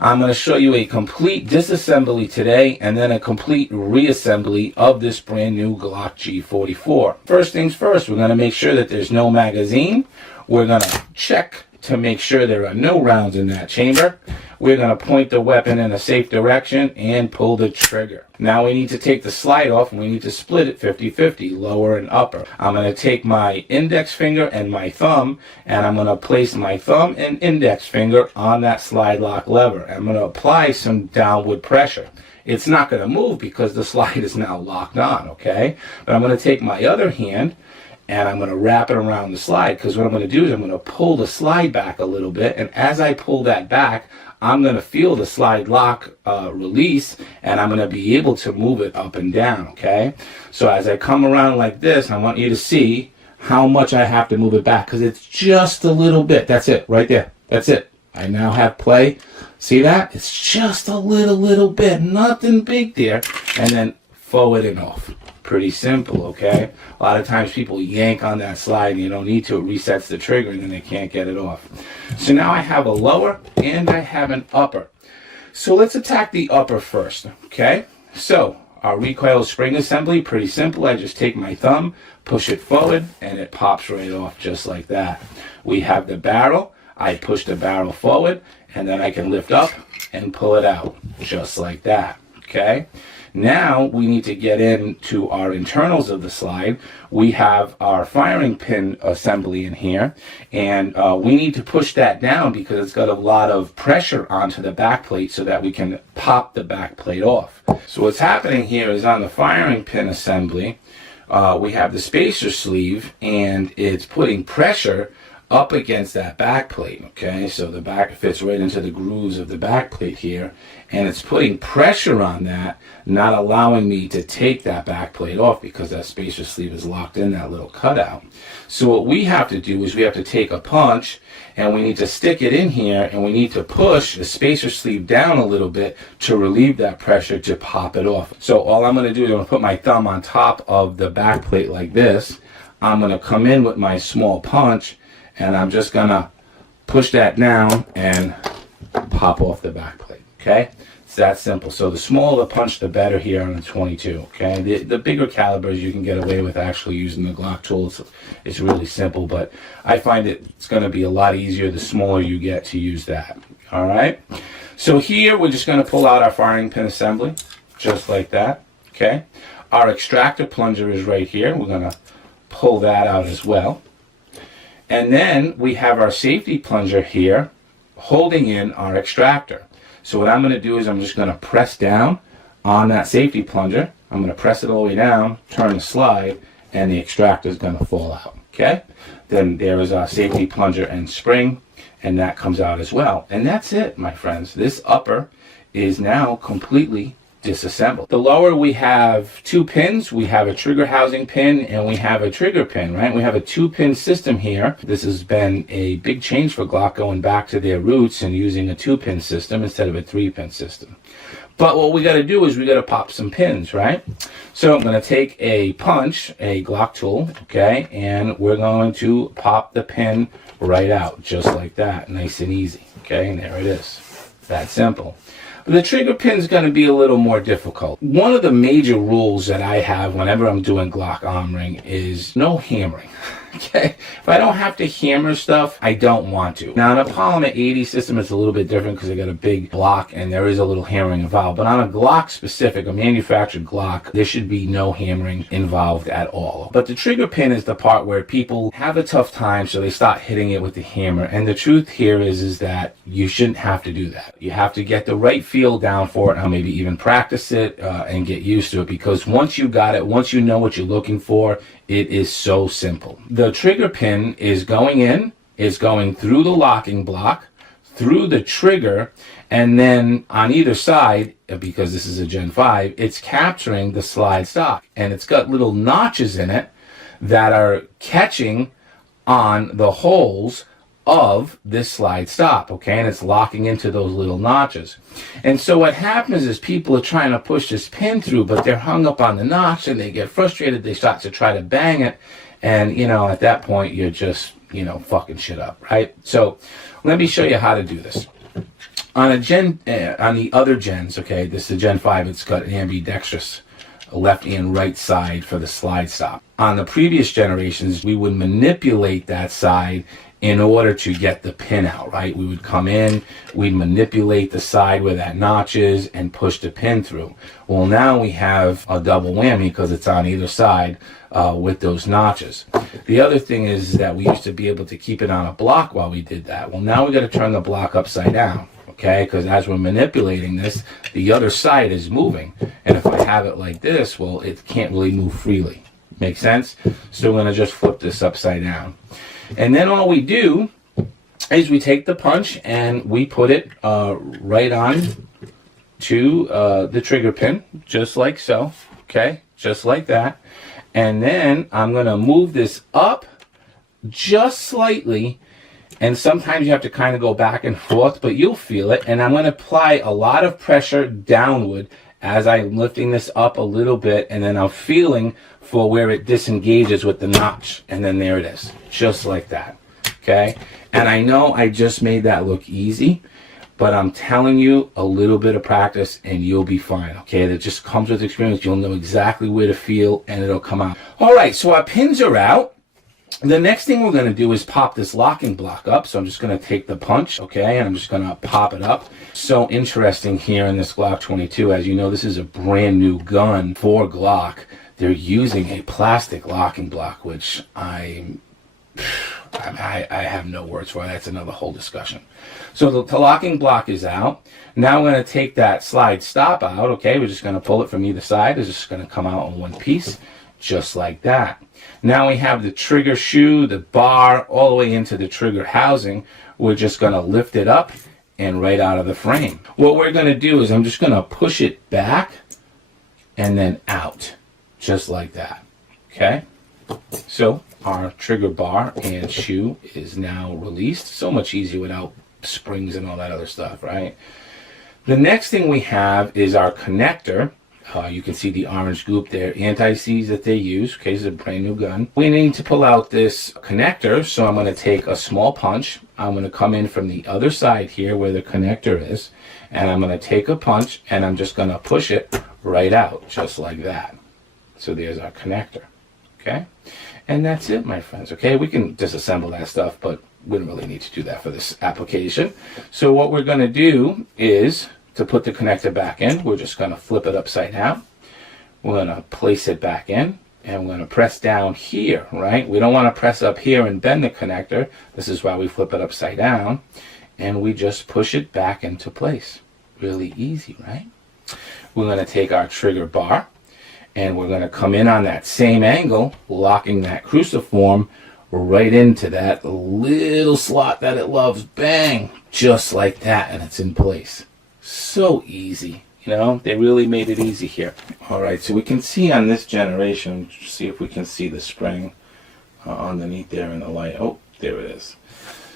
I'm going to show you a complete disassembly today and then a complete reassembly of this brand new Glock G44. First things first, we're going to make sure that there's no magazine. We're going to check to make sure there are no rounds in that chamber. We're going to point the weapon in a safe direction and pull the trigger. Now we need to take the slide off and we need to split it 50-50, lower and upper. I'm going to take my index finger and my thumb, and I'm going to place my thumb and index finger on that slide lock lever. I'm going to apply some downward pressure. It's not going to move because the slide is now locked on, okay? But I'm going to take my other hand and I'm going to wrap it around the slide, because what I'm going to do is I'm going to pull the slide back a little bit, and as I pull that back, I'm going to feel the slide lock release, and I'm going to be able to move it up and down, okay? So as I come around like this, I want you to see how much I have to move it back, because it's just a little bit. That's it, right there. That's it. I now have play. See that? It's just a little bit. Nothing big there. And then forward and off. Pretty simple, okay? A lot of times people yank on that slide and you don't need to. It resets the trigger and then they can't get it off. So now I have a lower and I have an upper. So let's attack the upper first, okay? So our recoil spring assembly, pretty simple. I just take my thumb, push it forward, and it pops right off just like that. We have the barrel. I push the barrel forward, and then I can lift up and pull it out just like that, okay? Now we need to get into our internals of the slide. We have our firing pin assembly in here, and we need to push that down because it's got a lot of pressure onto the back plate so that we can pop the back plate off. So what's happening here is on the firing pin assembly, we have the spacer sleeve, and it's putting pressure up against that back plate, okay? So the back fits right into the grooves of the back plate here, and it's putting pressure on that, not allowing me to take that back plate off because that spacer sleeve is locked in that little cutout. So what we have to do is we have to take a punch and we need to stick it in here, and we need to push the spacer sleeve down a little bit to relieve that pressure to pop it off. So all I'm going to do is I'm going to put my thumb on top of the back plate like this. I'm going to come in with my small punch, and I'm just going to push that down and pop off the back plate, okay? It's that simple. So the smaller the punch, the better here on the 22, okay? The bigger calibers you can get away with actually using the Glock tool. It's really simple, but I find it's going to be a lot easier the smaller you get to use that, all right? So here we're just going to pull out our firing pin assembly, just like that, okay? Our extractor plunger is right here. We're going to pull that out as well. And then we have our safety plunger here holding in our extractor. So what I'm going to do is I'm just going to press down on that safety plunger. I'm going to press it all the way down, turn the slide, and the extractor is going to fall out. Okay? Then there is our safety plunger and spring, and that comes out as well. And that's it, my friends. This upper is now completely disassembled. The lower, we have two pins. We have a trigger housing pin and we have a trigger pin, right? We have a 2-pin system here. This has been a big change for Glock, going back to their roots and using a 2-pin system instead of a 3-pin system. But what we got to do is we got to pop some pins, right? So I'm going to take a punch, a Glock tool, okay, and we're going to pop the pin right out just like that, nice and easy, okay? And there it is. That simple. The trigger pin is going to be a little more difficult. One of the major rules that I have whenever I'm doing Glock armoring is no hammering. Okay? If I don't have to hammer stuff, I don't want to. Now, in a polymer 80 system, it's a little bit different because I got a big block and there is a little hammering involved. But on a Glock specific, a manufactured Glock, there should be no hammering involved at all. But the trigger pin is the part where people have a tough time, so they start hitting it with the hammer. And the truth here is that you shouldn't have to do that. You have to get the right feel down for it, or maybe even practice it and get used to it, because once you got it, once you know what you're looking for, it is so simple. The trigger pin is going in, is going through the locking block, through the trigger, and then on either side, because this is a Gen 5, it's capturing the slide stock. And it's got little notches in it that are catching on the holes of this slide stop, okay? And it's locking into those little notches. And so what happens is people are trying to push this pin through, but they're hung up on the notch and they get frustrated. They start to try to bang it. And, you know, at that point, you're just, you know, fucking shit up, right? So let me show you how to do this. On on the other gens, okay, this is the Gen 5, it's got ambidextrous left and right side for the slide stop. On the previous generations, we would manipulate that side in order to get the pin out, right? We would come in, we'd manipulate the side where that notch is and push the pin through. Well, now we have a double whammy because it's on either side with those notches. The other thing is that we used to be able to keep it on a block while we did that. Well, now we got to turn the block upside down, okay? Because as we're manipulating this, the other side is moving. And if I have it like this, well, it can't really move freely. Make sense? So we're going to just flip this upside down. And then all we do is we take the punch and we put it right on to the trigger pin, just like so, okay? Just like that. And then I'm going to move this up just slightly, and sometimes you have to kind of go back and forth, but you'll feel it. And I'm going to apply a lot of pressure downward as I'm lifting this up a little bit, and then I'm feeling for where it disengages with the notch, and then there it is, just like that, okay? And I know I just made that look easy, but I'm telling you, a little bit of practice and you'll be fine, okay? That just comes with experience. You'll know exactly where to feel and it'll come out. All right, so our pins are out. The next thing we're going to do is pop this locking block up. So I'm just going to take the punch, okay, and I'm just going to pop it up. So interesting here in this Glock 22. As you know, this is a brand new gun for Glock. They're using a plastic locking block, which I have no words for. That's another whole discussion. So the locking block is out. Now we're going to take that slide stop out, okay? We're just going to pull it from either side. It's just going to come out in one piece, just like that. Now we have the trigger shoe, the bar, all the way into the trigger housing. We're just going to lift it up and right out of the frame. What we're going to do is I'm just going to push it back and then out, just like that, okay? So our trigger bar and shoe is now released. So much easier without springs and all that other stuff, right? The next thing we have is our connector. You can see the orange goop there, anti-seize that they use. Okay, this is a brand new gun. We need to pull out this connector, so I'm going to take a small punch. I'm going to come in from the other side here where the connector is, and I'm going to take a punch, and I'm just going to push it right out, just like that. So there's our connector, okay? And that's it, my friends, okay? We can disassemble that stuff, but we don't really need to do that for this application. So what we're going to do is, to put the connector back in, we're just going to flip it upside down. We're going to place it back in, and we're going to press down here, right? We don't want to press up here and bend the connector. This is why we flip it upside down, and we just push it back into place. Really easy, right? We're going to take our trigger bar, and we're going to come in on that same angle, locking that cruciform right into that little slot that it loves. Bang! Just like that, and it's in place. So easy, you know, they really made it easy here. All right, so we can see on this generation, see if we can see the spring underneath there in the light. Oh, there it is.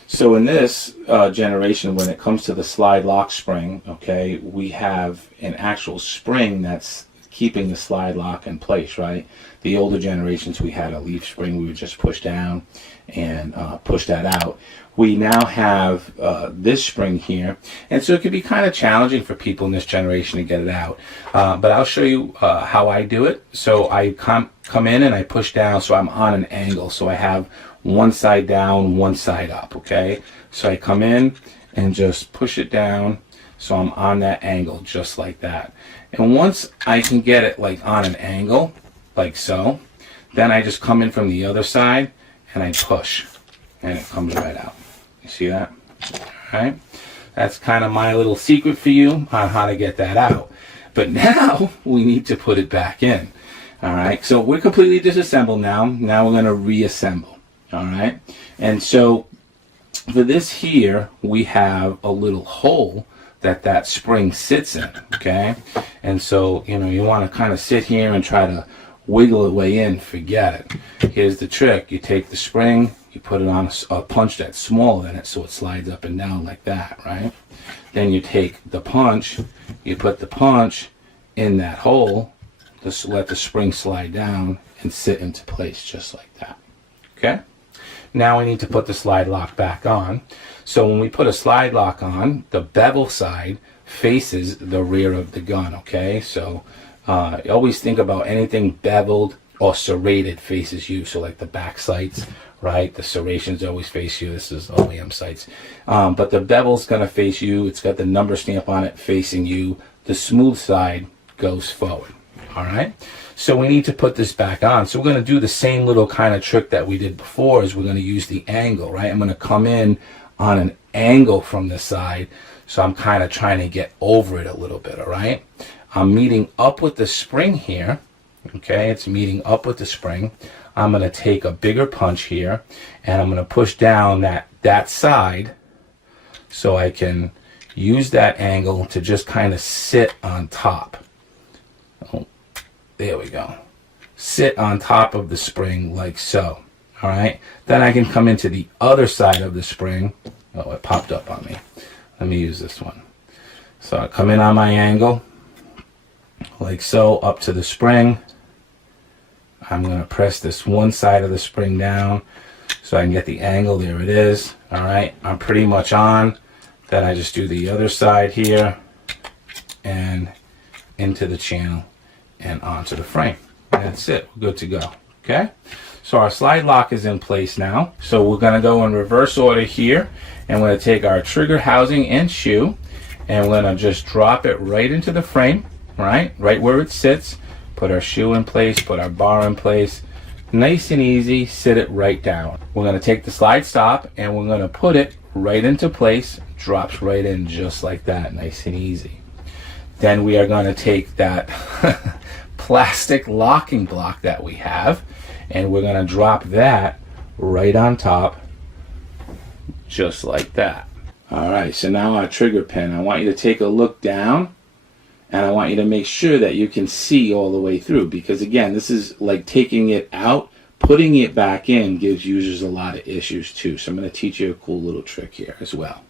So in this generation, when it comes to the slide lock spring, okay, we have an actual spring that's keeping the slide lock in place, right? The older generations, we had a leaf spring. We would just push down and push that out. We now have this spring here, and so it can be kind of challenging for people in this generation to get it out. But I'll show you how I do it. So I come in and I push down, so I'm on an angle. So I have one side down, one side up, okay? So I come in and just push it down, so I'm on that angle, just like that. And once I can get it like on an angle, like so, then I just come in from the other side and I push, and it comes right out. You see that? All right. That's kind of my little secret for you on how to get that out. But now we need to put it back in. All right. So we're completely disassembled now. Now we're going to reassemble. All right. And so for this here, we have a little hole that spring sits in. Okay. And so, you know, you want to kind of sit here and try to wiggle it way in. Forget it. Here's the trick. You take the spring, you put it on a punch that's smaller than it, so it slides up and down like that, right? Then you take the punch, you put the punch in that hole, just let the spring slide down and sit into place just like that, okay? now we need to put the slide lock back on. So when we put a slide lock on, the bevel side faces the rear of the gun, okay? So always think about anything beveled or serrated faces you. So like the back sights, right? The serrations always face you. This is OEM sights. But the bevel's going to face you. It's got the number stamp on it facing you. The smooth side goes forward, all right? So we need to put this back on. So we're going to do the same little kind of trick that we did before, is we're going to use the angle, right? I'm going to come in on an angle from the side. So I'm kind of trying to get over it a little bit, all right? I'm meeting up with the spring here, okay? It's meeting up with the spring. I'm going to take a bigger punch here, and I'm going to push down that side so I can use that angle to just kind of sit on top. Oh, there we go. Sit on top of the spring like so, all right? Then I can come into the other side of the spring. Oh, it popped up on me. Let me use this one. So I come in on my angle, like so, up to the spring. I'm going to press this one side of the spring down so I can get the angle. There it is. All right, I'm pretty much on. Then I just do the other side here and into the channel and onto the frame. And that's it. We're good to go. Okay? So our slide lock is in place now. So we're going to go in reverse order here, and we're going to take our trigger housing and shoe, and we're going to just drop it right into the frame, right where it sits. Put our shoe in place, put our bar in place. Nice and easy, sit it right down. We're going to take the slide stop, and we're going to put it right into place. Drops right in just like that, nice and easy. Then we are going to take that plastic locking block that we have, and we're going to drop that right on top, just like that. All right, so now our trigger pin, I want you to take a look down, and I want you to make sure that you can see all the way through, because again, this is like taking it out, putting it back in gives users a lot of issues too. So I'm going to teach you a cool little trick here as well.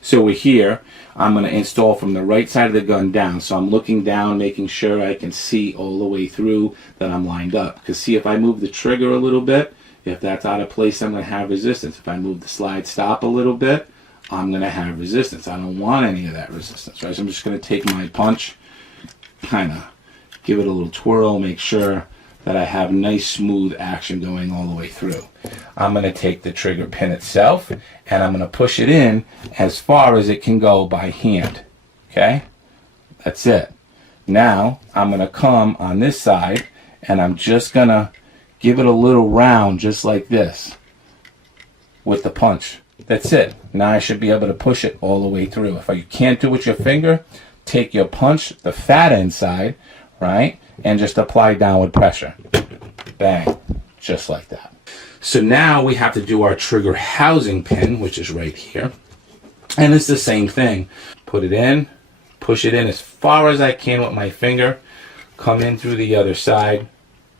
So we're here, I'm going to install from the right side of the gun down. So I'm looking down, making sure I can see all the way through that I'm lined up. Because see, if I move the trigger a little bit, if that's out of place, I'm going to have resistance. If I move the slide stop a little bit, I'm going to have resistance. I don't want any of that resistance, right? So I'm just going to take my punch, kind of give it a little twirl, make sure that I have nice smooth action going all the way through. I'm going to take the trigger pin itself, and I'm going to push it in as far as it can go by hand. Okay? That's it. Now, I'm going to come on this side, and I'm just going to give it a little round just like this with the punch. That's it. Now I should be able to push it all the way through. If you can't do it with your finger, take your punch, the fat end side, right, and just apply downward pressure. Bang. Just like that. So now we have to do our trigger housing pin, which is right here. And it's the same thing. Put it in, push it in as far as I can with my finger, come in through the other side,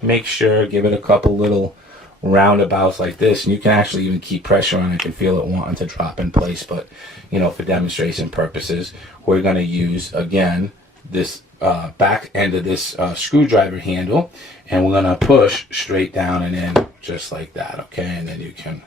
make sure, give it a couple little roundabouts like this, and you can actually even keep pressure on it. I can feel it wanting to drop in place, but you know, for demonstration purposes, we're going to use again this back end of this screwdriver handle, and we're going to push straight down and in just like that. Okay, and then you can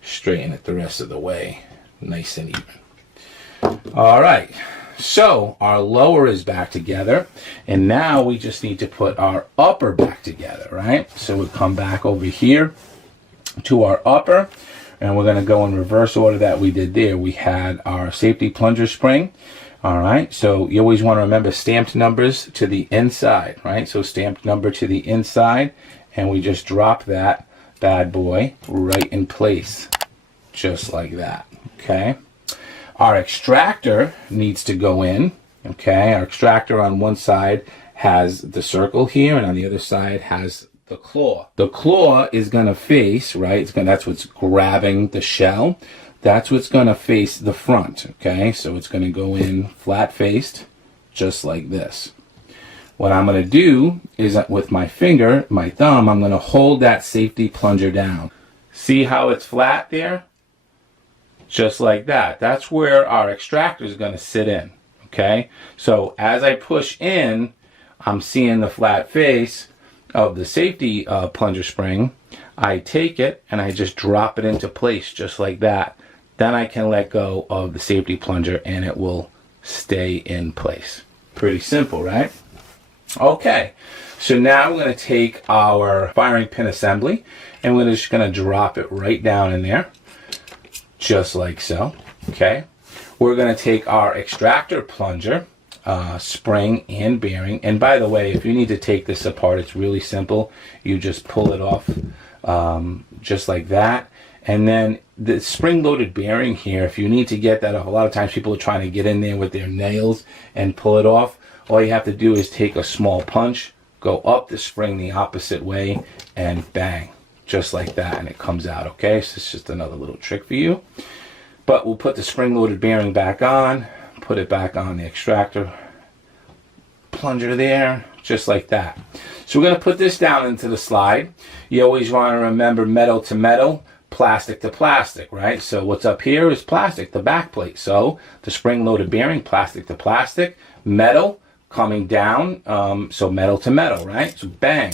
straighten it the rest of the way, nice and even. All right, so our lower is back together, and now we just need to put our upper back together, right? So we come back over here to our upper, and we're going to go in reverse order that we did there. We had our safety plunger spring. All right, so you always want to remember stamped numbers to the inside, right? So stamped number to the inside, and we just drop that bad boy right in place, just like that, okay? Our extractor needs to go in, okay? Our extractor on one side has the circle here, and on the other side has the claw. The claw is going to face, right? That's what's grabbing the shell. That's what's going to face the front, okay? So it's going to go in flat-faced, just like this. What I'm going to do is with my finger, my thumb, I'm going to hold that safety plunger down. See how it's flat there? Just like that. That's where our extractor is going to sit in, okay? So as I push in, I'm seeing the flat face of the safety plunger spring. I take it and I just drop it into place just like that. Then I can let go of the safety plunger and it will stay in place. Pretty simple, right? Okay, so now we're going to take our firing pin assembly and we're just going to drop it right down in there, just like so. Okay, we're going to take our extractor plunger, spring and bearing, and by the way, if you need to take this apart, it's really simple. You just pull it off just like that. And then the spring-loaded bearing here, if you need to get that off, a lot of times people are trying to get in there with their nails and pull it off. All you have to do is take a small punch, go up the spring the opposite way, and bang, just like that, and it comes out, okay? So it's just another little trick for you. But we'll put the spring-loaded bearing back on, put it back on the extractor plunger there, just like that. So we're going to put this down into the slide. You always want to remember metal to metal, plastic to plastic, right? So what's up here is plastic, the back plate. So the spring-loaded bearing, plastic to plastic, metal coming down, so metal to metal, right? So bang,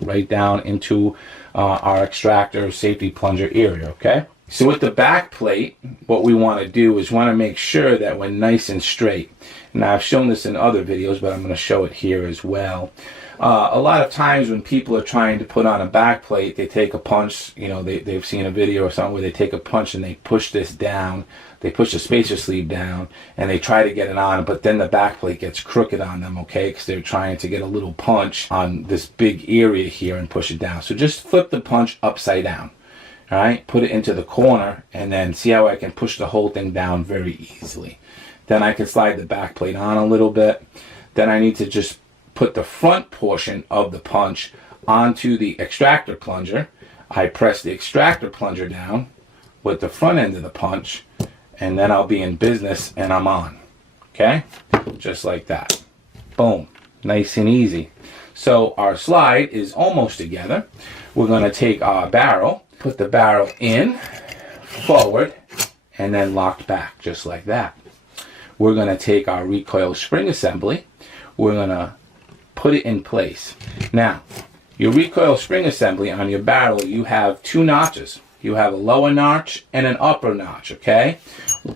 right down into our extractor safety plunger area, okay? So with the back plate, what we want to do is want to make sure that we're nice and straight. Now I've shown this in other videos, but I'm going to show it here as well. A lot of times when people are trying to put on a back plate, they take a punch, you know, they've seen a video or something where they take a punch and they push this down, they push the spacer sleeve down, and they try to get it on, but then the back plate gets crooked on them, okay, because they're trying to get a little punch on this big area here and push it down. So just flip the punch upside down, all right, put it into the corner, and then see how I can push the whole thing down very easily. Then I can slide the back plate on a little bit. Then I need to just put the front portion of the punch onto the extractor plunger. I press the extractor plunger down with the front end of the punch, and then I'll be in business and I'm on. Okay? Just like that. Boom. Nice and easy. So our slide is almost together. We're going to take our barrel, put the barrel in, forward, and then locked back, just like that. We're going to take our recoil spring assembly. We're going to put it in place. Now, your recoil spring assembly on your barrel, you have two notches. You have a lower notch and an upper notch, okay?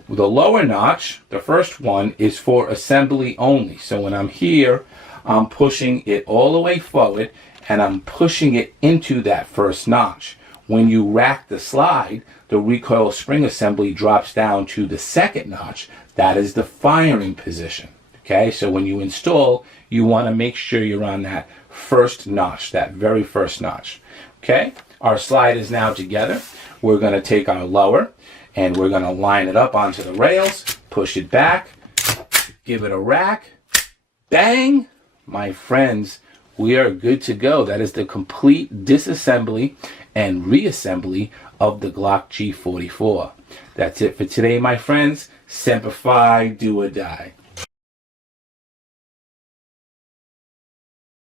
The lower notch, the first one, is for assembly only. So when I'm here, I'm pushing it all the way forward and I'm pushing it into that first notch. When you rack the slide, the recoil spring assembly drops down to the second notch. That is the firing position. Okay, so when you install, you want to make sure you're on that first notch, that very first notch. Okay, our slide is now together. We're going to take our lower and we're going to line it up onto the rails, push it back, give it a rack, bang, my friends, we are good to go. That is the complete disassembly and reassembly of the Glock G44. That's it for today, my friends. Semper Fi, do or die.